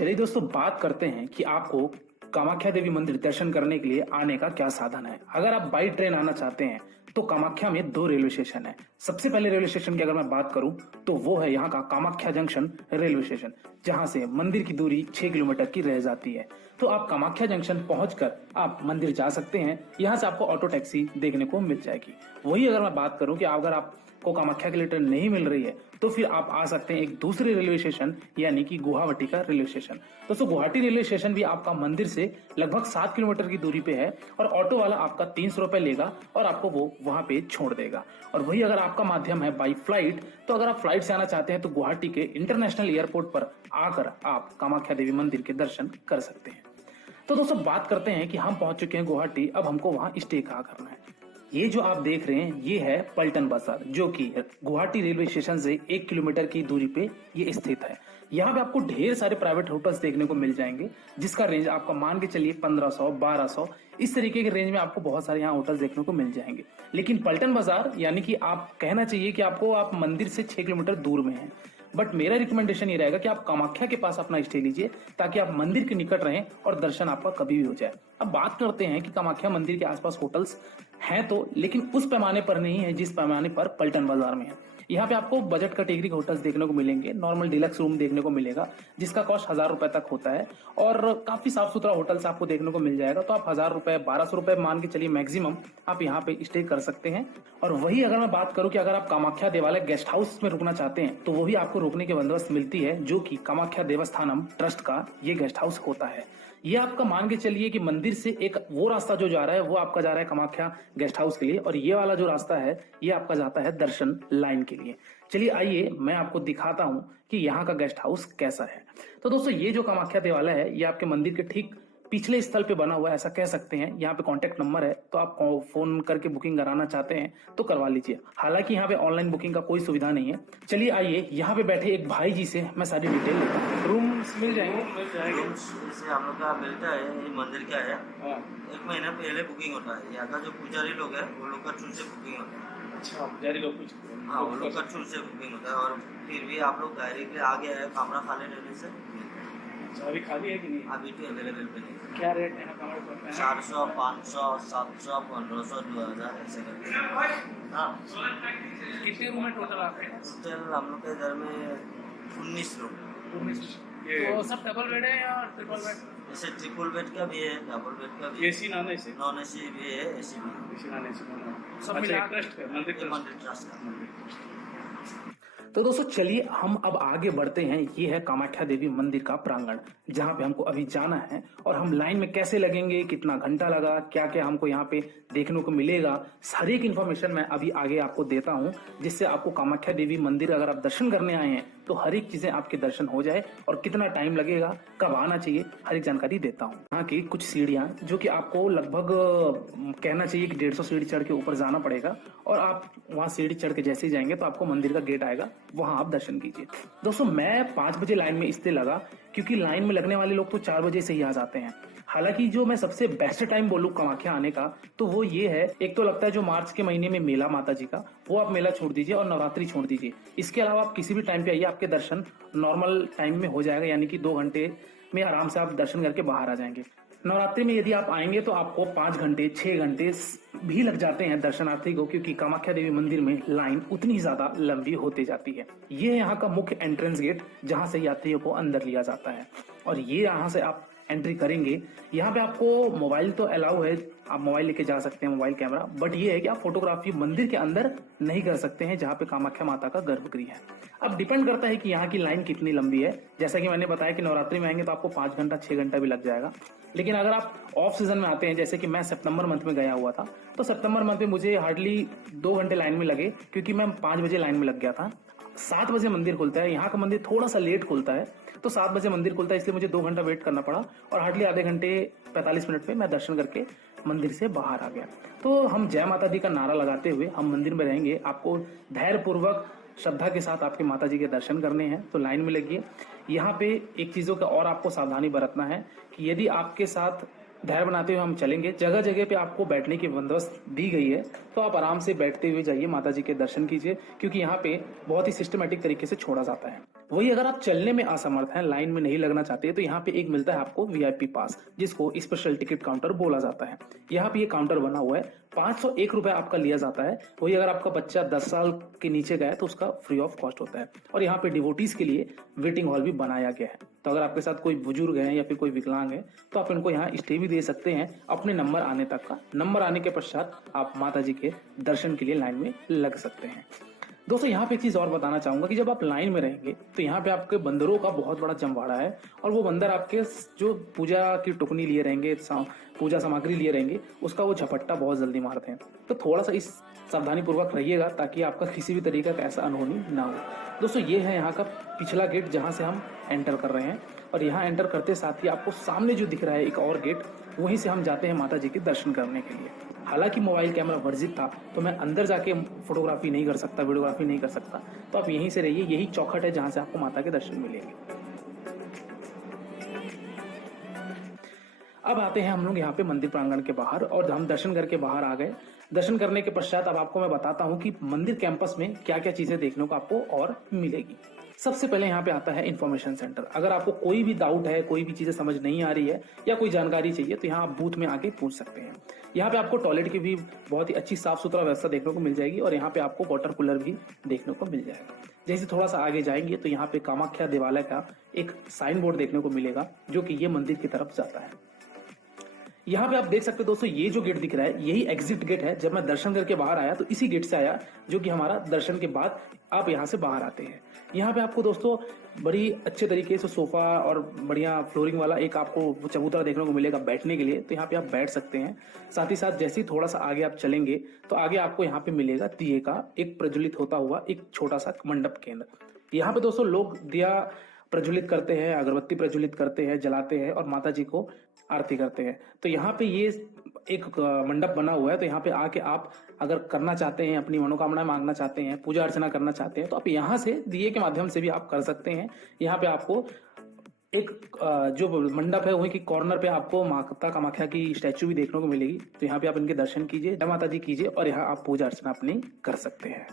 चलिए दोस्तों, बात करते हैं कि आपको कामाख्या देवी मंदिर दर्शन करने के लिए आने का क्या साधन है। अगर आप बाई ट्रेन आना चाहते हैं तो कामाख्या में 2 रेलवे स्टेशन है। सबसे पहले रेलवे स्टेशन की अगर मैं बात करूं तो वो है यहाँ का कामाख्या जंक्शन रेलवे स्टेशन, जहां से मंदिर की दूरी 6 किलोमीटर की रह जाती है। तो आप कामाख्या जंक्शन पहुंचकर आप मंदिर जा सकते हैं। यहाँ से आपको ऑटो टैक्सी देखने को मिल जाएगी। वही अगर मैं बात करूं कि अगर आपको कामाख्या के लिए ट्रेन नहीं मिल रही है तो फिर आप आ सकते हैं एक दूसरे रेलवे स्टेशन यानी कि गुवाहाटी का रेलवे स्टेशन। दोस्तों, गुवाहाटी रेलवे स्टेशन भी आपका मंदिर से लगभग 7 किलोमीटर की दूरी पे है और ऑटो वाला आपका 300 रुपए लेगा और आपको वो वहां पे छोड़ देगा। और वही अगर आपका माध्यम है बाई फ्लाइट, तो अगर आप फ्लाइट से आना चाहते हैं तो गुवाहाटी के इंटरनेशनल एयरपोर्ट पर आकर आप कामाख्या देवी मंदिर के दर्शन कर सकते हैं। तो दोस्तों, बात करते हैं कि हम पहुंच चुके हैं गुवाहाटी, अब हमको वहां स्टे कहाँ करना है। ये जो आप देख रहे हैं ये है पलटन बाजार, जो कि गुवाहाटी रेलवे स्टेशन से 1 किलोमीटर की दूरी पे ये स्थित है। यहाँ पे आपको ढेर सारे प्राइवेट होटल्स देखने को मिल जाएंगे, जिसका रेंज आपका मान के चलिए 1500, 1200 इस तरीके के रेंज में आपको बहुत सारे यहाँ होटल्स देखने को मिल जाएंगे। लेकिन पलटन बाजार यानी कि आप कहना चाहिए कि आप मंदिर से 6 किलोमीटर दूर में हैं। बट मेरा रिकमेंडेशन ये रहेगा कि आप कामाख्या के पास अपना स्टे लीजिए ताकि आप मंदिर के निकट रहें और दर्शन आपका कभी भी हो जाए। अब बात करते हैं कि कामाख्या मंदिर के आसपास होटल्स हैं तो, लेकिन उस पैमाने पर नहीं है जिस पैमाने पर पलटन बाजार में है। यहाँ पे आपको बजट कैटेगरी के होटल्स देखने को मिलेंगे, नॉर्मल डिलक्स रूम देखने को मिलेगा जिसका कॉस्ट 1000 रुपए तक होता है और काफी साफ सुथरा होटल्स आपको देखने को मिल जाएगा। तो आप 1000 रुपए, 1200 रुपए मान के चलिए मैक्सिमम आप यहाँ पे स्टे कर सकते हैं। और वही अगर मैं बात करूं कि अगर आप कामाख्या देवालय गेस्ट हाउस में रुकना चाहते हैं तो वो भी आपको रुकने की बंदोबस्त मिलती है, जो कि कामाख्या देवस्थानम ट्रस्ट का ये गेस्ट हाउस होता है। ये आपका मान के चलिए कि मंदिर से एक वो रास्ता जो जा रहा है वो आपका जा रहा है कामाख्या गेस्ट हाउस के लिए, और ये वाला जो रास्ता है ये आपका जाता है दर्शन लाइन के लिए। चलिए आइए मैं आपको दिखाता हूं कि यहाँ का गेस्ट हाउस कैसा है। तो दोस्तों, ये जो कामाख्या देवालय है ये आपके मंदिर के ठीक पिछले स्थल पे बना हुआ है, ऐसा कह सकते हैं। यहाँ पे कांटेक्ट नंबर है, तो आप फोन करके बुकिंग कराना चाहते हैं तो करवा लीजिए। हालांकि यहाँ पे ऑनलाइन बुकिंग का कोई सुविधा नहीं है। चलिए आइए यहाँ पे बैठे एक भाई जी से मैं सारी डिटेल लेता हूँ। रूम्स मिल जाएंगे? जैसे हम लोग का मिलता है, ये मंदिर क्या है, 1 महीना पहले बुकिंग होता है। यहाँ का जो पुजारी लोग है वो लोग का थ्रू से बुकिंग होता है। अच्छा, पुजारी लोग कुछ? हाँ, वो लोग का थ्रू से बुकिंग होता है। और फिर भी आप लोग डायरेक्टली आ गया है कमरा खाली रहने से। अभी खाली है कि नहीं? अभी तो अवेलेबल पे नहीं। क्या रेट है कमरा? 400, 500, 700, 1500, 2000 ऐसे करके। हाँ, कितने रूम है टोटल आपके? टोटल हम लोग के घर में 19 लोग। तो सब डबल बेड है या ट्रिपल बेड? जैसे ट्रिपल बेड का भी है, डबल बेड का भी है। AC non AC? Non AC भी है, एसी भी है। एसी नॉन एसी सब मिला ट्रस्ट है, मंदिर ट्रस्ट का। तो दोस्तों, चलिए हम अब आगे बढ़ते हैं। ये है कामाख्या देवी मंदिर का प्रांगण, जहां पे हमको अभी जाना है। और हम लाइन में कैसे लगेंगे, कितना घंटा लगा, क्या क्या हमको यहाँ पे देखने को मिलेगा, हर एक इन्फॉर्मेशन मैं अभी आगे आपको देता हूँ, जिससे आपको कामाख्या देवी मंदिर अगर आप दर्शन करने आए हैं तो हर एक चीजें आपके दर्शन हो जाए और कितना टाइम लगेगा, कब आना चाहिए, हर एक जानकारी देता हूँ। यहाँ की कुछ सीढ़ियां जो कि आपको लगभग कहना चाहिए कि 150 सीढ़ी चढ़ के ऊपर जाना पड़ेगा, और आप वहाँ सीढ़ी चढ़ के जैसे ही जाएंगे तो आपको मंदिर का गेट आएगा, वहां आप दर्शन कीजिए। दोस्तों, मैं 5 बजे लाइन में इसलिए लगा क्योंकि लाइन में लगने वाले लोग तो 4 बजे से ही आ जाते हैं। हालांकि जो मैं सबसे बेस्ट टाइम बोलूँ कामाख्या आने का तो वो ये है, एक तो लगता है जो मार्च के महीने में मेला माता जी का, वो आप मेला छोड़ दीजिए और नवरात्रि छोड़ दीजिए। इसके अलावा आप किसी भी टाइम पे आइए, आपके दर्शन नॉर्मल टाइम में हो जाएगा, यानी कि 2 घंटे में आराम से आप दर्शन करके बाहर आ जाएंगे। नवरात्रि में यदि आप आएंगे तो आपको 5 घंटे 6 घंटे भी लग जाते हैं दर्शनार्थी को, क्योंकि कामाख्या देवी मंदिर में लाइन उतनी ज्यादा लंबी होती जाती है। ये यहाँ का मुख्य एंट्रेंस गेट, जहां से यात्रियों को अंदर लिया जाता है, और ये यहाँ से आप एंट्री करेंगे। यहाँ पे आपको मोबाइल तो अलाउ है, आप मोबाइल लेके जा सकते हैं, मोबाइल कैमरा, बट ये है कि आप फोटोग्राफी मंदिर के अंदर नहीं कर सकते हैं जहाँ पे कामाख्या माता का गर्भगृह है। अब डिपेंड करता है कि यहाँ की लाइन कितनी लंबी है। जैसा कि मैंने बताया कि नवरात्रि में आएंगे तो आपको 5 घंटा 6 घंटा भी लग जाएगा। लेकिन अगर आप ऑफ सीजन में आते हैं, जैसे कि मैं सितंबर मंथ में गया हुआ था, तो सितंबर मंथ में मुझे हार्डली 2 घंटे लाइन में लगे, क्योंकि मैं 5 बजे लाइन में लग गया था। 7 बजे मंदिर खुलता है, यहाँ का मंदिर थोड़ा सा लेट खुलता है, तो 7 बजे मंदिर खुलता है, इसलिए मुझे 2 घंटा वेट करना पड़ा और हार्डली आधे घंटे 45 मिनट में मैं दर्शन करके मंदिर से बाहर आ गया। तो हम जय माता दी का नारा लगाते हुए हम मंदिर में रहेंगे। आपको धैर्य पूर्वक श्रद्धा के साथ आपके माता जी के दर्शन करने हैं तो लाइन में लगिए। यहाँ पे एक चीजों का और आपको सावधानी बरतना है कि यदि आपके साथ धैर्य बनाते हुए हम चलेंगे, जगह जगह पे आपको बैठने की बंदोबस्त दी गई है, तो आप आराम से बैठते हुए जाइए, माता जी के दर्शन कीजिए, क्योंकि यहाँ पे बहुत ही सिस्टमेटिक तरीके से छोड़ा जाता है। वही अगर आप चलने में असमर्थ हैं, लाइन में नहीं लगना चाहते, तो यहाँ पे एक मिलता है आपको वीआईपी पास, जिसको स्पेशल टिकट काउंटर बोला जाता है। यहाँ पे ये काउंटर बना हुआ है, 501 रुपए आपका लिया जाता है। वही अगर आपका बच्चा 10 साल के नीचे गया है तो उसका फ्री ऑफ कॉस्ट होता है। और यहाँ पे डिवोटीज के लिए वेटिंग हॉल भी बनाया गया है, तो अगर आपके साथ कोई बुजुर्ग है या फिर कोई विकलांग है तो आप इनको यहाँ स्टे भी दे सकते हैं अपने नंबर आने तक का। नंबर आने के पश्चात आप माता जी के दर्शन के लिए लाइन में लग सकते हैं। दोस्तों यहाँ पे एक चीज और बताना चाहूंगा कि जब आप लाइन में रहेंगे तो यहाँ पे आपके बंदरों का बहुत बड़ा जमवाड़ा है, और वो बंदर आपके जो पूजा की टुकनी लिए रहेंगे, पूजा सामग्री लिए रहेंगे, उसका वो झपट्टा बहुत जल्दी मारते हैं। तो थोड़ा सा इस सावधानी पूर्वक रहिएगा ताकि आपका किसी भी तरीके का ऐसा अनहोनी ना हो। दोस्तों ये है यहाँ का पिछला गेट जहाँ से हम एंटर कर रहे हैं, और यहाँ एंटर करते साथ ही आपको सामने जो दिख रहा है एक और गेट, वहीं से हम जाते हैं माता जी के दर्शन करने के लिए। हालांकि मोबाइल कैमरा वर्जित था तो मैं अंदर जाके फोटोग्राफी नहीं कर सकता, वीडियोग्राफी नहीं कर सकता, तो आप यहीं से रहिए। यही चौखट है जहां से आपको माता के दर्शन मिलेंगे। अब आते हैं हम लोग यहाँ पे मंदिर प्रांगण के बाहर, और हम दर्शन करके बाहर आ गए। दर्शन करने के पश्चात अब आपको मैं बताता हूँ कि मंदिर कैंपस में क्या क्या चीजें देखने को आपको और मिलेगी। सबसे पहले यहाँ पे आता है इन्फॉर्मेशन सेंटर। अगर आपको कोई भी डाउट है, कोई भी चीजें समझ नहीं आ रही है या कोई जानकारी चाहिए तो यहाँ आप बूथ में आके पूछ सकते हैं। यहाँ पे आपको टॉयलेट की भी बहुत ही अच्छी साफ सुथरा व्यवस्था देखने को मिल जाएगी, और यहाँ पे आपको वाटर कूलर भी देखने को मिल जाएगा। जैसे थोड़ा सा आगे जाएंगे तो यहाँ पे कामाख्या देवालय का एक साइन बोर्ड देखने को मिलेगा जो कि ये मंदिर की तरफ जाता है। यहाँ पे आप देख सकते हो दोस्तों, ये जो गेट दिख रहा है यही एग्जिट गेट है। जब मैं दर्शन करके बाहर आया तो इसी गेट से आया, जो कि हमारा दर्शन के बाद आप यहाँ से बाहर आते हैं। यहाँ पे आपको दोस्तों बड़ी अच्छे तरीके से सोफा और बढ़िया फ्लोरिंग वाला एक आपको चबूतरा देखने को मिलेगा बैठने के लिए, तो यहाँ पे आप बैठ सकते हैं। साथ ही साथ जैसे ही थोड़ा सा आगे आप चलेंगे तो आगे आपको यहाँ पे मिलेगा दिए का एक प्रज्वलित होता हुआ एक छोटा सा मंडप केंद्र। यहाँ पे दोस्तों लोग दिया प्रज्वलित करते हैं, अगरबत्ती प्रज्वलित करते हैं, जलाते हैं और माता जी को आरती करते हैं। तो यहाँ पे ये एक मंडप बना हुआ है, तो यहाँ पे आके आप अगर करना चाहते हैं, अपनी मनोकामना मांगना चाहते हैं, पूजा अर्चना करना चाहते हैं, तो आप यहाँ से दिए के माध्यम से भी आप कर सकते हैं। यहाँ पे आपको एक जो मंडप है वहीं की कॉर्नर पे आपको माता कामाख्या की स्टैचू भी देखने को मिलेगी, तो यहाँ पे आप इनके दर्शन कीजिए, जय माता जी कीजिए, और यहाँ आप पूजा अर्चना अपनी कर सकते हैं।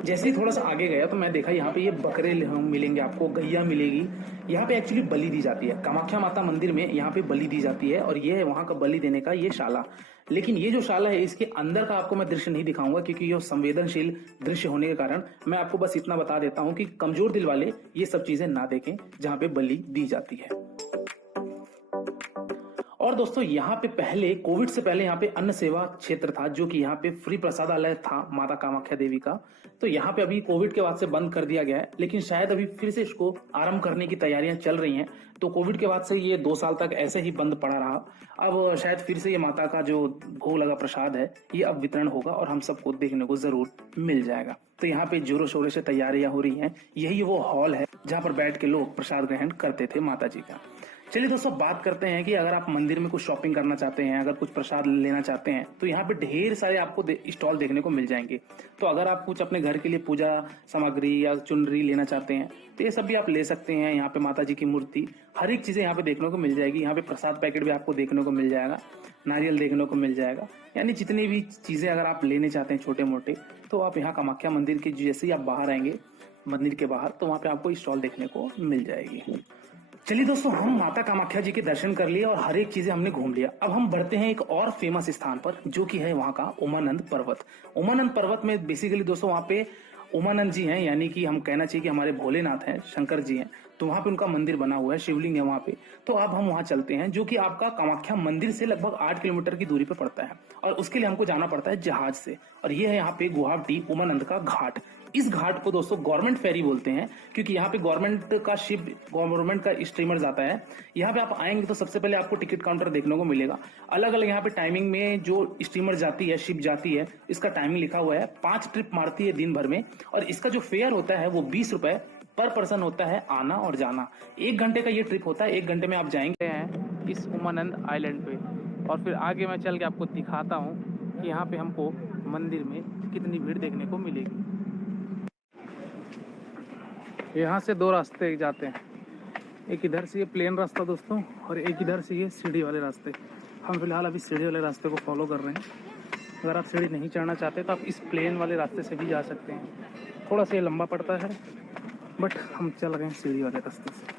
जैसे ही थोड़ा सा आगे गया तो मैं देखा यहाँ पे ये बकरे मिलेंगे आपको, गैया मिलेगी। यहाँ पे एक्चुअली बलि दी जाती है, कामाख्या माता मंदिर में यहाँ पे बलि दी जाती है, और ये है वहाँ का बलि देने का ये शाला। लेकिन ये जो शाला है इसके अंदर का आपको मैं दृश्य नहीं दिखाऊंगा, क्योंकि ये संवेदनशील दृश्य होने के कारण मैं आपको बस इतना बता देता हूँ कि कमजोर दिल वाले ये सब चीजें ना देखें जहाँ पे बलि दी जाती है। और दोस्तों यहाँ पे पहले कोविड से पहले यहाँ पे अन्न सेवा क्षेत्र था, जो कि यहाँ पे फ्री प्रसादालय था माता कामाख्या देवी का। तो यहाँ पे अभी कोविड के बाद से बंद कर दिया गया है, लेकिन शायद अभी फिर से इसको आरंभ करने की तैयारियां चल रही हैं। तो कोविड के बाद से ये 2 साल तक ऐसे ही बंद पड़ा रहा। अब शायद फिर से ये माता का जो भोग लगा प्रसाद है ये अब वितरण होगा और हम सबको देखने को जरूर मिल जाएगा। तो यहाँ पे जोरों शोरों से तैयारियां हो रही हैं। यही वो हॉल है जहाँ पर बैठ के लोग प्रसाद ग्रहण करते थे माता जी का। चलिए दोस्तों बात करते हैं कि अगर आप मंदिर में कुछ शॉपिंग करना चाहते हैं, अगर कुछ प्रसाद लेना चाहते हैं, तो यहाँ पे ढेर सारे आपको स्टॉल देखने को मिल जाएंगे। तो अगर आप कुछ अपने घर के लिए पूजा सामग्री या चुनरी लेना चाहते हैं तो ये सब भी आप ले सकते हैं। यहाँ पे माता जी की मूर्ति, हर एक चीजें यहाँ पे देखने को मिल जाएगी। यहाँ पे प्रसाद पैकेट भी आपको देखने को मिल जाएगा, नारियल देखने को मिल जाएगा। यानी जितनी भी चीजें अगर आप लेने चाहते हैं छोटे मोटे, तो आप यहाँ कामाख्या मंदिर के जैसे ही आप बाहर आएंगे मंदिर के बाहर, तो वहाँ पे आपको स्टॉल देखने को मिल जाएगी। चलिए दोस्तों, हम माता कामाख्या जी के दर्शन कर लिए और हर एक चीजें हमने घूम लिया। अब हम बढ़ते हैं एक और फेमस स्थान पर, जो कि है वहाँ का उमानंद पर्वत। उमानंद पर्वत में बेसिकली दोस्तों वहाँ पे उमानंद जी हैं, यानी कि हम कहना चाहिए कि हमारे भोलेनाथ हैं, शंकर जी हैं। तो वहाँ पे उनका मंदिर बना हुआ है, शिवलिंग है वहाँ पे। तो अब हम वहाँ चलते हैं, जो कि आपका कामाख्या मंदिर से लगभग 8 किलोमीटर की दूरी पे पड़ता है, और उसके लिए हमको जाना पड़ता है जहाज से। और ये है यहाँ पे गुवाहाटी उमानंद का घाट। इस घाट को दोस्तों गवर्नमेंट फेरी बोलते हैं, क्योंकि यहाँ पे गवर्नमेंट का शिप, गवर्नमेंट का स्टीमर जाता है। यहाँ पे आप आएंगे तो सबसे पहले आपको टिकट काउंटर देखने को मिलेगा। अलग अलग यहाँ पे टाइमिंग में जो स्टीमर जाती है, शिप जाती है, इसका टाइमिंग लिखा हुआ है। 5 ट्रिप मारती है दिन भर में, और इसका जो फेयर होता है वो 20 रुपए पर पर्सन होता है, आना और जाना। 1 घंटे का ये ट्रिप होता है। 1 घंटे में आप जाएंगे हैं इस उमानंद आइलैंड पे, और फिर आगे मैं चल के आपको दिखाता हूँ कि यहाँ पे हमको मंदिर में कितनी भीड़ देखने को मिलेगी। यहाँ से 2 रास्ते जाते हैं, एक इधर से ये प्लेन रास्ता दोस्तों, और एक इधर से ये सीढ़ी वाले रास्ते। हम फिलहाल अभी सीढ़ी वाले रास्ते को फॉलो कर रहे हैं। अगर आप सीढ़ी नहीं चढ़ना चाहते तो आप इस प्लेन वाले रास्ते से भी जा सकते हैं। थोड़ा सा ये लंबा पड़ता है, बट हम चल रहे हैं सीढ़ी वाले रास्ते से।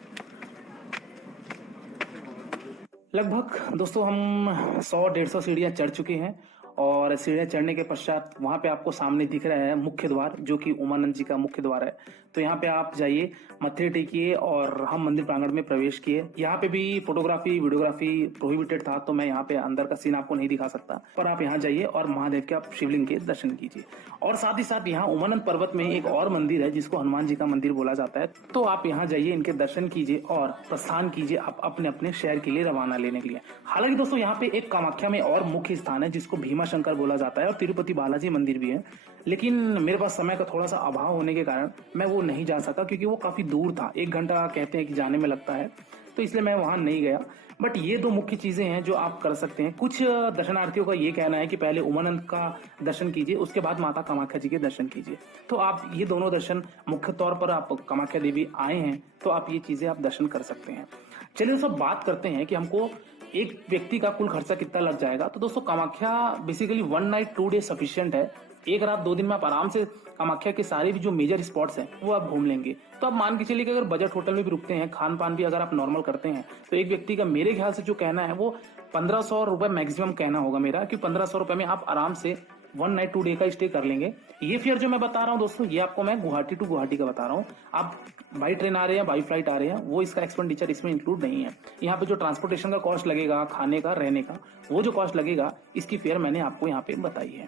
लगभग दोस्तों हम 100-150 सीढ़ियाँ चढ़ चुके हैं, और सीढ़ियाँ चढ़ने के पश्चात वहाँ पे आपको सामने दिख रहा है मुख्य द्वार, जो कि उमानंद जी का मुख्य द्वार है। तो यहाँ पे आप जाइए, मत्थे टेकिए, और हम मंदिर प्रांगण में प्रवेश किए। यहाँ पे भी फोटोग्राफी वीडियोग्राफी प्रोहिबिटेड था, तो मैं यहाँ पे अंदर का सीन आपको नहीं दिखा सकता, पर आप यहाँ जाइए और महादेव के आप शिवलिंग के दर्शन कीजिए। और साथ ही साथ यहाँ उमानंद पर्वत में एक और मंदिर है जिसको हनुमान जी का मंदिर बोला जाता है। तो आप यहाँ जाइए, इनके दर्शन कीजिए और प्रस्थान कीजिए आप अपने अपने शहर के लिए रवाना लेने के लिए। हालांकि दोस्तों यहाँ पे एक कामाख्या में और मुख्य स्थान है जिसको भीमा शंकर बोला जाता है, और तिरुपति बालाजी मंदिर भी है, लेकिन मेरे पास समय का थोड़ा सा अभाव होने के कारण मैं वो नहीं जा सका, क्योंकि वो काफी दूर था। 1 घंटा कहते हैं कि जाने में लगता है, तो इसलिए मैं वहां नहीं गया। बट ये 2 मुख्य चीजें हैं जो आप कर सकते हैं। कुछ दर्शनार्थियों का ये कहना है कि पहले उमानंद का दर्शन कीजिए, उसके बाद माता कामाख्या जी के दर्शन कीजिए। तो आप ये दोनों दर्शन, मुख्य तौर पर आप कामाख्या देवी आए हैं तो आप ये चीजें आप दर्शन कर सकते हैं। चलिए दोस्तों बात करते हैं कि हमको एक व्यक्ति का कुल खर्चा कितना लग जाएगा। तो दोस्तों Kamakhya basically 1 night 2 day sufficient है। 1 रात 2 दिन में आप आराम से कामाख्या के सारे भी जो मेजर स्पॉट्स हैं वो आप घूम लेंगे। तो आप मान के चलिए कि अगर बजट होटल में भी रुकते हैं, खान पान भी अगर आप नॉर्मल करते हैं, तो एक व्यक्ति का मेरे ख्याल से जो कहना है वो 1500 रुपए मैक्सिमम कहना होगा मेरा, कि 1500 रुपए में आप आराम से 1 नाइट 2 डे का स्टे कर लेंगे। ये फेयर जो मैं बता रहा हूँ दोस्तों, ये आपको मैं गुवाहाटी टू गुवाहाटी का बता रहा हूँ। आप बाई ट्रेन आ रहे हैं, बाई फ्लाइट आ रहे हैं, वो इसका एक्सपेंडिचर इसमें इंक्लूड नहीं है। यहाँ पे जो ट्रांसपोर्टेशन का कॉस्ट लगेगा, खाने का, रहने का, वो जो कॉस्ट लगेगा, इसकी फेयर मैंने आपको यहाँ पे बताई है।